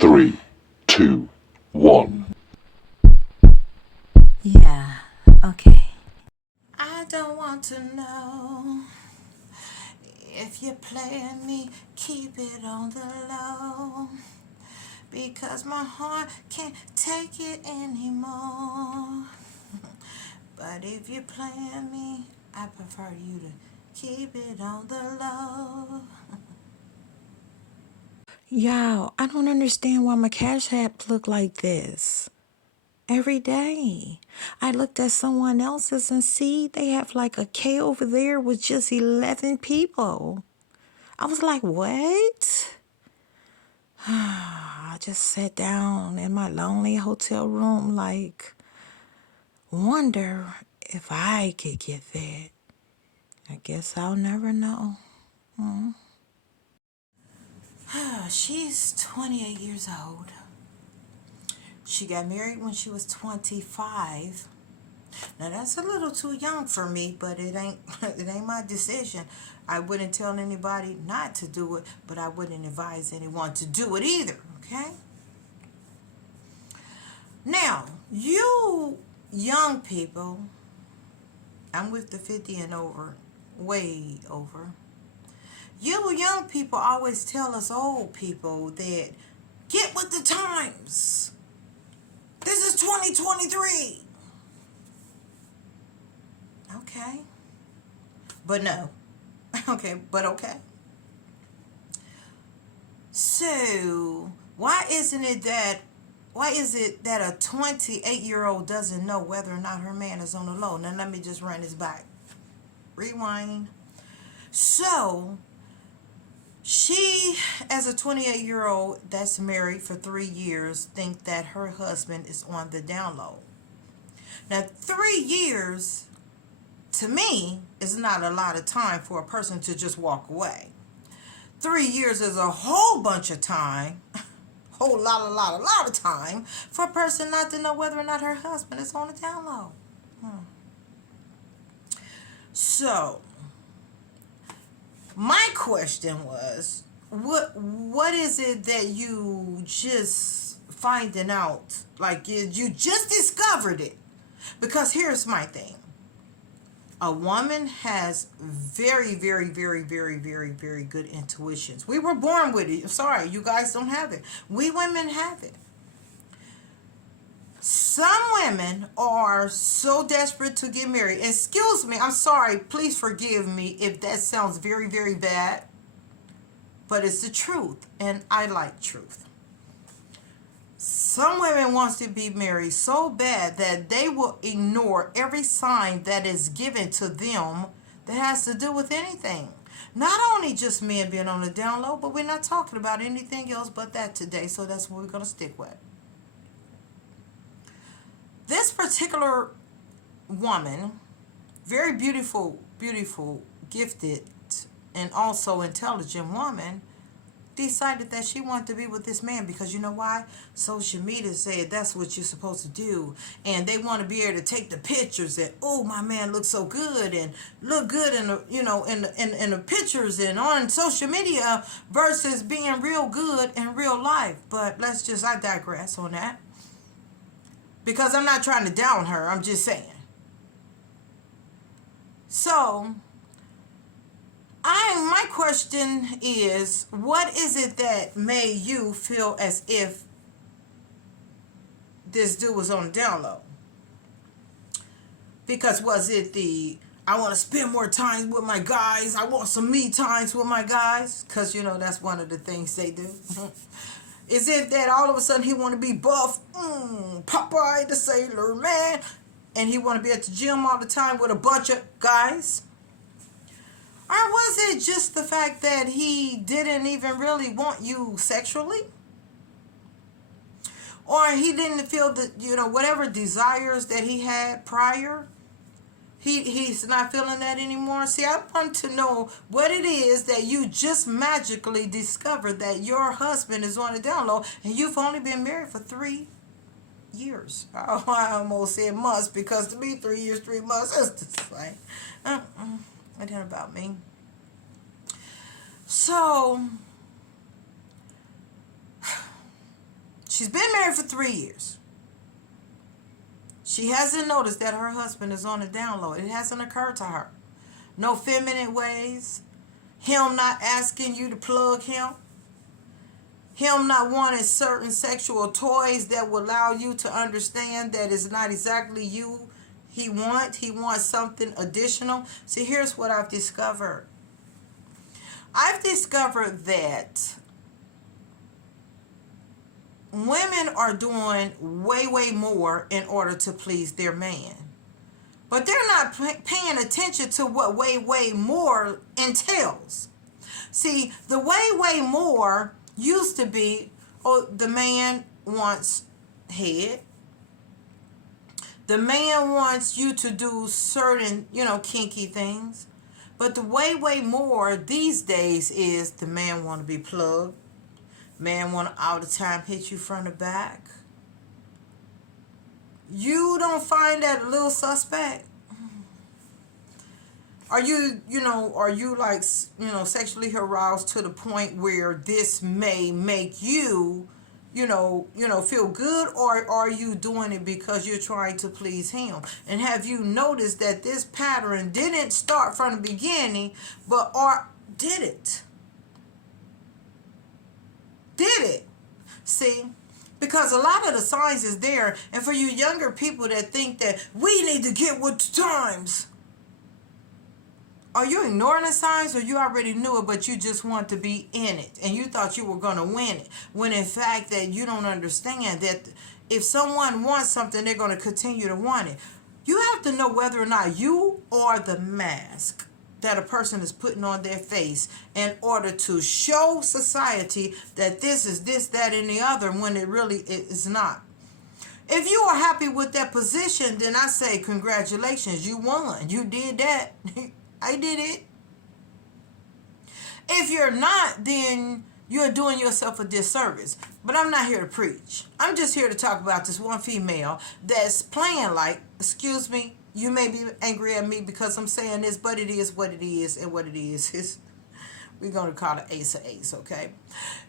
Three, two, one. Yeah, okay. I don't want to know if you're playing me, keep it on the low. Because my heart can't take it anymore. But if you're playing me, I prefer you to keep it on the low. Y'all, I don't understand why my Cash App look like this every day. I looked at someone else's and see they have like a K over there with just 11 people. I was like, what? I just sat down in my lonely hotel room, like, wonder if I could get that. I guess I'll never know. She's 28 years old. She got married when she was 25. Now that's a little too young for me, but it ain't it ain't my decision. I wouldn't tell anybody not to do it, but I wouldn't advise anyone to do it either, okay? Now, you young people, I'm with the 50 and over, way over. You young people always tell us old people that get with the times. This is 2023. Okay. But no. Okay, but okay. So, why is it that a 28-year-old doesn't know whether or not her man is on the low? Now let me just run this back. Rewind. So, she, as a 28-year-old that's married for 3 years, think that her husband is on the down low. Now, 3 years, to me, is not a lot of time for a person to just walk away. 3 years is a whole bunch of time, whole lot of time for a person not to know whether or not her husband is on the down low. So, my question was, what is it that you just finding out, like you just discovered it? Because here's my thing. A woman has very, very, very, very, very, very good intuitions. We were born with it. Sorry, you guys don't have it. We women have it. Some women are so desperate to get married. Excuse me, I'm sorry. Please forgive me if that sounds very, very bad. But it's the truth, and I like truth. Some women want to be married so bad that they will ignore every sign that is given to them that has to do with anything. Not only just men being on the down low, but we're not talking about anything else but that today, so that's what we're going to stick with. This particular woman, very beautiful, beautiful, gifted, and also intelligent woman, decided that she wanted to be with this man because you know why? Social media said that's what you're supposed to do, and they want to be able to take the pictures that, oh, my man looks so good and look good in the, in the pictures and on social media versus being real good in real life. But I digress on that because I'm not trying to down her. I'm just saying. So my question is, what is it that made you feel as if this dude was on the down low? Because was it I want to spend more time with my guys, I want some me times with my guys? Because, that's one of the things they do. Is it that all of a sudden he want to be buff, Popeye the Sailor Man, and he want to be at the gym all the time with a bunch of guys? Or was it just the fact that he didn't even really want you sexually? Or he didn't feel that, whatever desires that he had prior, he's not feeling that anymore? See, I want to know what it is that you just magically discovered that your husband is on the down low and you've only been married for 3 years. Oh, I almost said months because to me 3 years, 3 months, that's just like, it ain't about me. So, She's been married for 3 years. She hasn't noticed that her husband is on the down low. It hasn't occurred to her. No feminine ways. Him not asking you to plug him. Him not wanting certain sexual toys that will allow you to understand that it's not exactly you he wants. He wants something additional. See, here's what I've discovered. I've discovered that women are doing way, way more in order to please their man. But they're not paying attention to what way, way more entails. See, the way, way more used to be, oh, the man wants head. The man wants you to do certain, kinky things. But the way, way more these days is the man want to be plugged. Man want to all the time hit you from the back. You don't find that a little suspect? Are you, like, sexually aroused to the point where this may make you, feel good, or are you doing it because you're trying to please him? And have you noticed that this pattern didn't start from the beginning, or did it? Did it? See? Because a lot of the signs is there, and for you younger people that think that we need to get with the times, are you ignoring the signs, or you already knew it, but you just want to be in it, and you thought you were going to win it, when in fact that you don't understand that if someone wants something, they're going to continue to want it. You have to know whether or not you are the mask that a person is putting on their face in order to show society that this is this, that, and the other, when it really is not. If you are happy with that position, then I say congratulations, you won. You did that. I did it. If you're not, then you're doing yourself a disservice. But I'm not here to preach. I'm just here to talk about this one female that's playing like, excuse me, you may be angry at me because I'm saying this, but it is what it is, and what it is we're going to call it ace of ace, okay?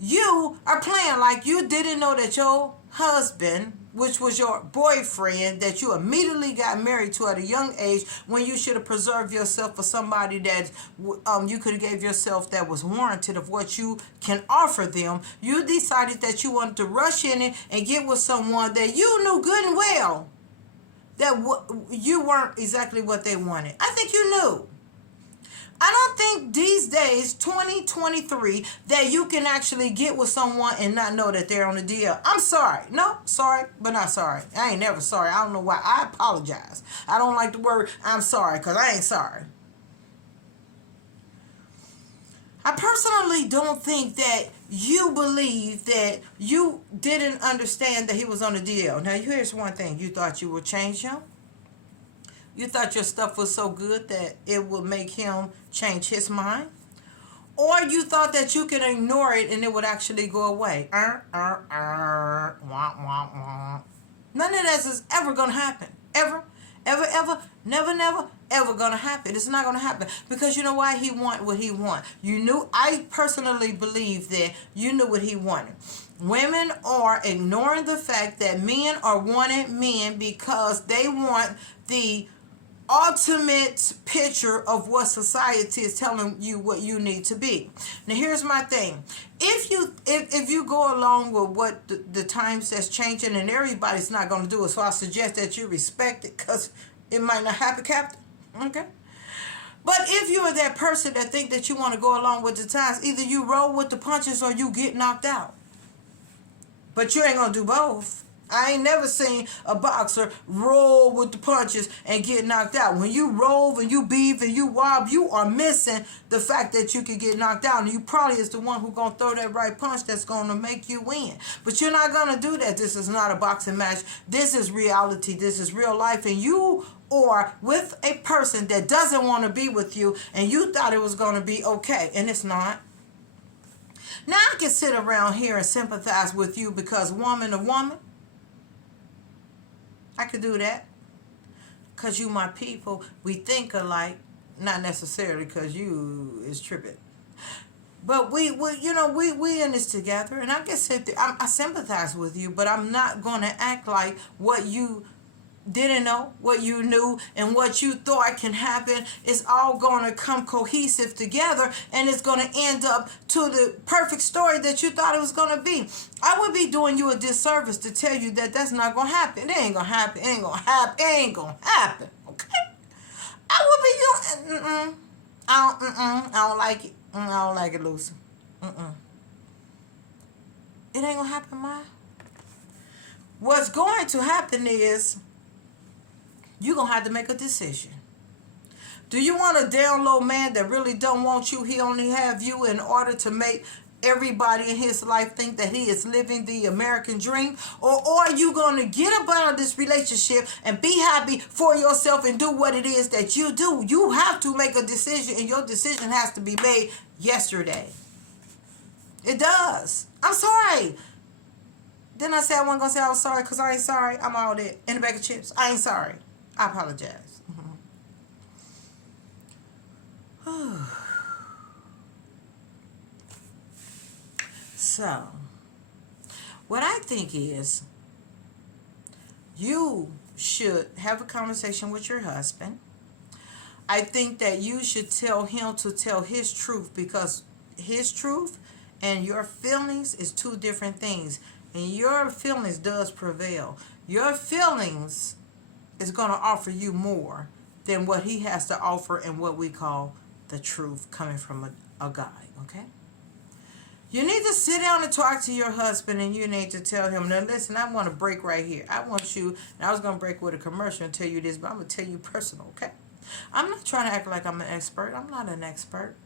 You are playing like you didn't know that your husband, which was your boyfriend, that you immediately got married to at a young age, when you should have preserved yourself for somebody that you could have gave yourself that was warranted of what you can offer them. You decided that you wanted to rush in it and get with someone that you knew good and well that you weren't exactly what they wanted. I think you knew. I don't think these days, 2023, that you can actually get with someone and not know that they're on the DL. I'm sorry. No, sorry, but not sorry. I ain't never sorry. I don't know why. I apologize. I don't like the word I'm sorry, because I ain't sorry. I personally don't think that you believe that you didn't understand that he was on the DL. Now, here's one thing. You thought you would change him? You thought your stuff was so good that it would make him change his mind? Or you thought that you could ignore it and it would actually go away? Wah, wah, wah. None of this is ever going to happen. Ever, ever, ever, never, never, ever going to happen. It's not going to happen. Because you know why? He want what he want. You knew, I personally believe that you knew what he wanted. Women are ignoring the fact that men are wanting men because they want the ultimate picture of what society is telling you what you need to be. Now here's my thing. If you go along with what the times that's changing, and everybody's not going to do it, so I suggest that you respect it, because it might not happen, Captain. Okay? But if you are that person that think that you want to go along with the times, either you roll with the punches or you get knocked out. But you ain't going to do both. I ain't never seen a boxer roll with the punches and get knocked out. When you roll and you beef and you wob, you are missing the fact that you can get knocked out. And you probably is the one who's going to throw that right punch that's going to make you win. But you're not going to do that. This is not a boxing match. This is reality. This is real life. And you are with a person that doesn't want to be with you, and you thought it was going to be okay. And it's not. Now I can sit around here and sympathize with you because woman to woman. I could do that. Because you my people, we think alike. Not necessarily because you is tripping. But we in this together, and I guess I sympathize with you, but I'm not gonna act like what you didn't know, what you knew, and what you thought can happen is all gonna come cohesive together, and it's gonna end up to the perfect story that you thought it was gonna be. I would be doing you a disservice to tell you that that's not gonna happen. It ain't gonna happen. It ain't gonna happen. It ain't gonna happen. Okay? I would be doing. I don't like it. I don't like it, Lucy. It ain't gonna happen, Ma. What's going to happen is you're gonna have to make a decision. Do you want a down low man that really don't want you? He only have you in order to make everybody in his life think that he is living the American dream? Or are you going to get up out of this relationship and be happy for yourself and do what it is that you do? You have to make a decision, and your decision has to be made yesterday. It does. I'm sorry. Didn't I say I wasn't going to say I was sorry? Because I ain't sorry. I'm all that in the bag of chips. I ain't sorry. I apologize. So, what I think is you should have a conversation with your husband. I think that you should tell him to tell his truth, because his truth and your feelings is two different things. And your feelings does prevail. Your feelings is going to offer you more than what he has to offer and what we call the truth coming from a guy, okay? You need to sit down and talk to your husband, and you need to tell him, now listen, I want to break right here. I want you, and I was going to break with a commercial and tell you this, but I'm going to tell you personal, okay? I'm not trying to act like I'm an expert. I'm not an expert.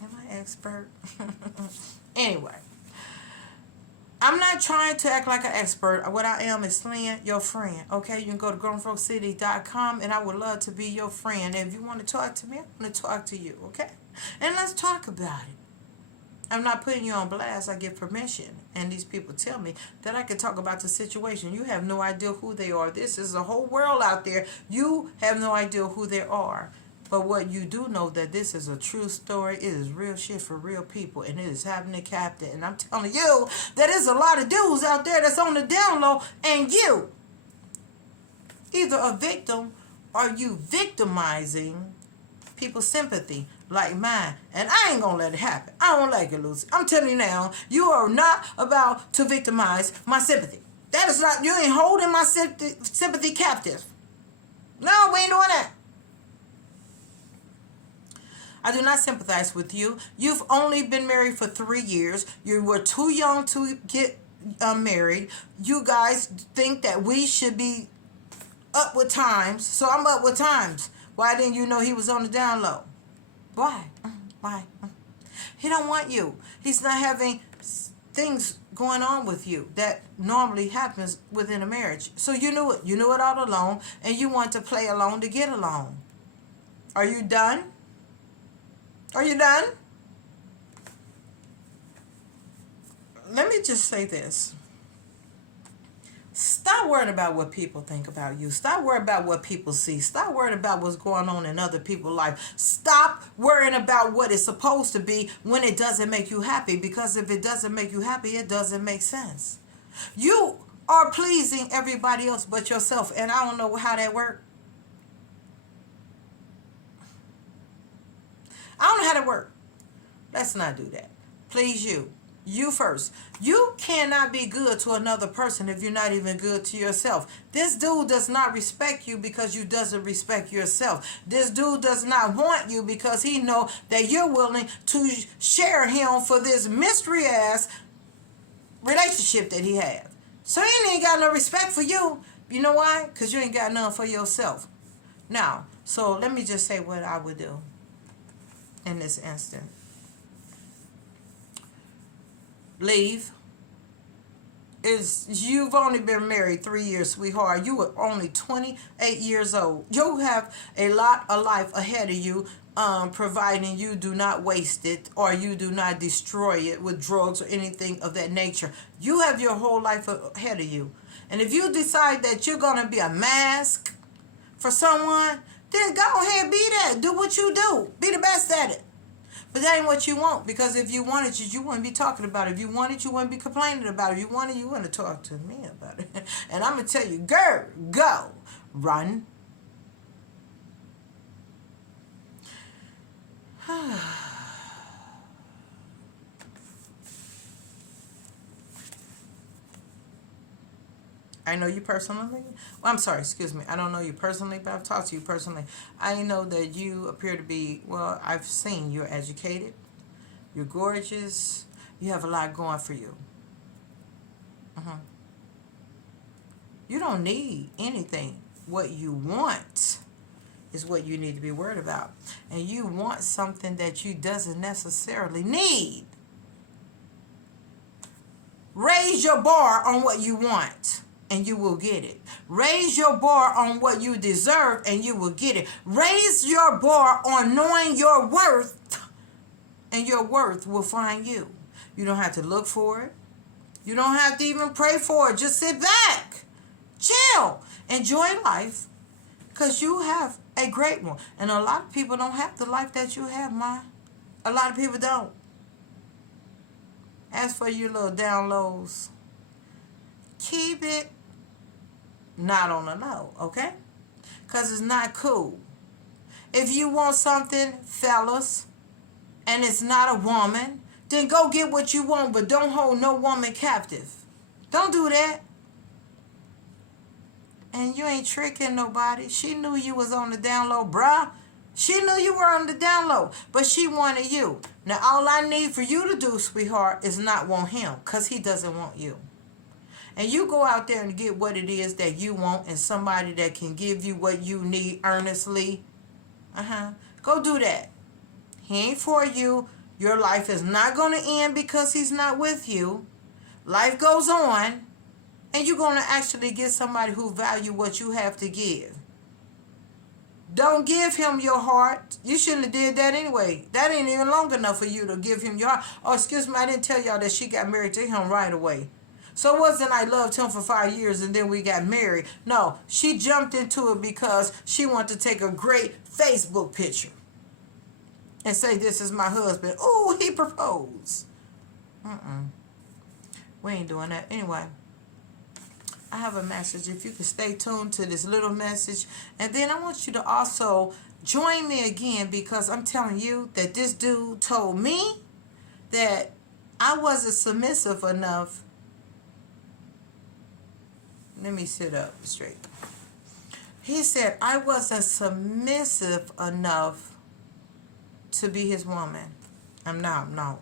Am I an expert? Anyway. I'm not trying to act like an expert. What I am is Lynn, your friend. Okay, you can go to grownfolkcity.com, and I would love to be your friend. And if you want to talk to me, I'm going to talk to you. Okay, and let's talk about it. I'm not putting you on blast. I give permission, and these people tell me that I can talk about the situation. You have no idea who they are. This is a whole world out there. You have no idea who they are. But what you do know, that this is a true story. It is real shit for real people, and it is happening, Captain. And I'm telling you that there's a lot of dudes out there that's on the down low, and you either a victim or you victimizing people's sympathy like mine. And I ain't gonna let it happen. I don't like it, Lucy. I'm telling you now, you are not about to victimize my sympathy. That is not, you ain't holding my sympathy captive. No, we ain't doing that. I do not sympathize with you. You've only been married for 3 years. You were too young to get married. You guys think that we should be up with times, so I'm up with times. Why didn't you know he was on the down low? Why? Why? He don't want you. He's not having things going on with you that normally happens within a marriage. So you knew it. You knew it all along, and you want to play along to get along. Are you done? Are you done? Let me just say this. Stop worrying about what people think about you. Stop worrying about what people see. Stop worrying about what's going on in other people's life. Stop worrying about what it's supposed to be when it doesn't make you happy. Because if it doesn't make you happy, it doesn't make sense. You are pleasing everybody else but yourself. And I don't know how that works. I don't know how that works. Let's not do that. Please you. You first. You cannot be good to another person if you're not even good to yourself. This dude does not respect you because you doesn't respect yourself. This dude does not want you because he know that you're willing to share him for this mystery ass relationship that he have. So he ain't got no respect for you. You know why? Because you ain't got none for yourself. Now, so let me just say what I would do in this instant. Leave. You've only been married 3 years, sweetheart. You were only 28 years old. You have a lot of life ahead of you, providing you do not waste it or you do not destroy it with drugs or anything of that nature. You have your whole life ahead of you. And if you decide that you're going to be a mask for someone, then go ahead, be that. Do what you do. Be the best at it. But that ain't what you want, because if you wanted it, you wouldn't be talking about it. If you wanted it, you wouldn't be complaining about it. If you wanted it, you wouldn't talk to me about it. And I'm going to tell you, girl, go. Run. I know you personally. Well, I'm sorry, excuse me. I don't know you personally, but I've talked to you personally. I know that you appear to be, well, I've seen you're educated. You're gorgeous. You have a lot going for you. You don't need anything. What you want is what you need to be worried about. And you want something that you doesn't necessarily need. Raise your bar on what you want, and you will get it. Raise your bar on what you deserve, and you will get it. Raise your bar on knowing your worth, and your worth will find you. You don't have to look for it. You don't have to even pray for it. Just sit back, chill, enjoy life, because you have a great one. And a lot of people don't have the life that you have, Ma. A lot of people don't. As for your little downloads, keep it not on the low, okay? Because it's not cool. If you want something, fellas, and it's not a woman, then go get what you want, but don't hold no woman captive. Don't do that. And you ain't tricking nobody. She knew you was on the down low, bruh. She knew you were on the down low, but she wanted you. Now, all I need for you to do, sweetheart, is not want him, because he doesn't want you. And you go out there and get what it is that you want, and somebody that can give you what you need earnestly. Go do that. He ain't for you. Your life is not going to end because he's not with you. Life goes on, and you're going to actually get somebody who value what you have to give. Don't give him your heart. You shouldn't have did that anyway. That ain't even long enough for you to give him your heart. Oh, excuse me, I didn't tell y'all that she got married to him right away. So it wasn't I loved him for 5 years and then we got married. No, she jumped into it because she wanted to take a great Facebook picture and say, this is my husband. Ooh, he proposed. We ain't doing that. Anyway, I have a message. If you can stay tuned to this little message. And then I want you to also join me again, because I'm telling you that this dude told me that I wasn't submissive enough. Let me sit up straight. He said I wasn't submissive enough to be his woman. I'm not. No,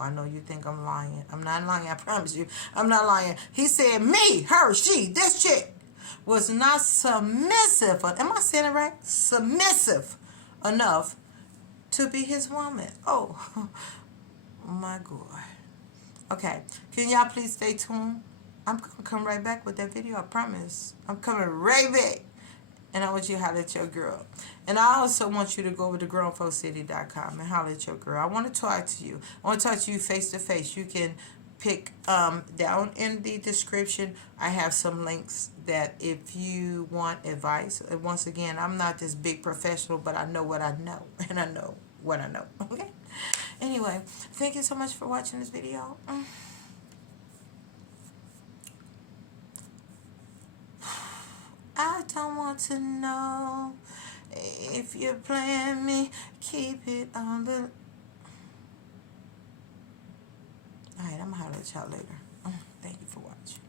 I know you think I'm lying. I'm not lying. I promise you. I'm not lying. He said me, her, she, this chick was not submissive. Am I saying it right? Submissive enough to be his woman. Oh, my God. Okay. Can y'all please stay tuned? I'm going to come right back with that video. I promise. I'm coming right back. And I want you to holler at your girl. And I also want you to go over to grownfolkcity.com and holler at your girl. I want to talk to you. I want to talk to you face to face. You can pick down in the description. I have some links that if you want advice. Once again, I'm not this big professional, but I know what I know. And I know what I know. Okay? Anyway, thank you so much for watching this video. I don't want to know if you're playing me. Keep it on the... Alright, I'm going to holler at y'all later. Thank you for watching.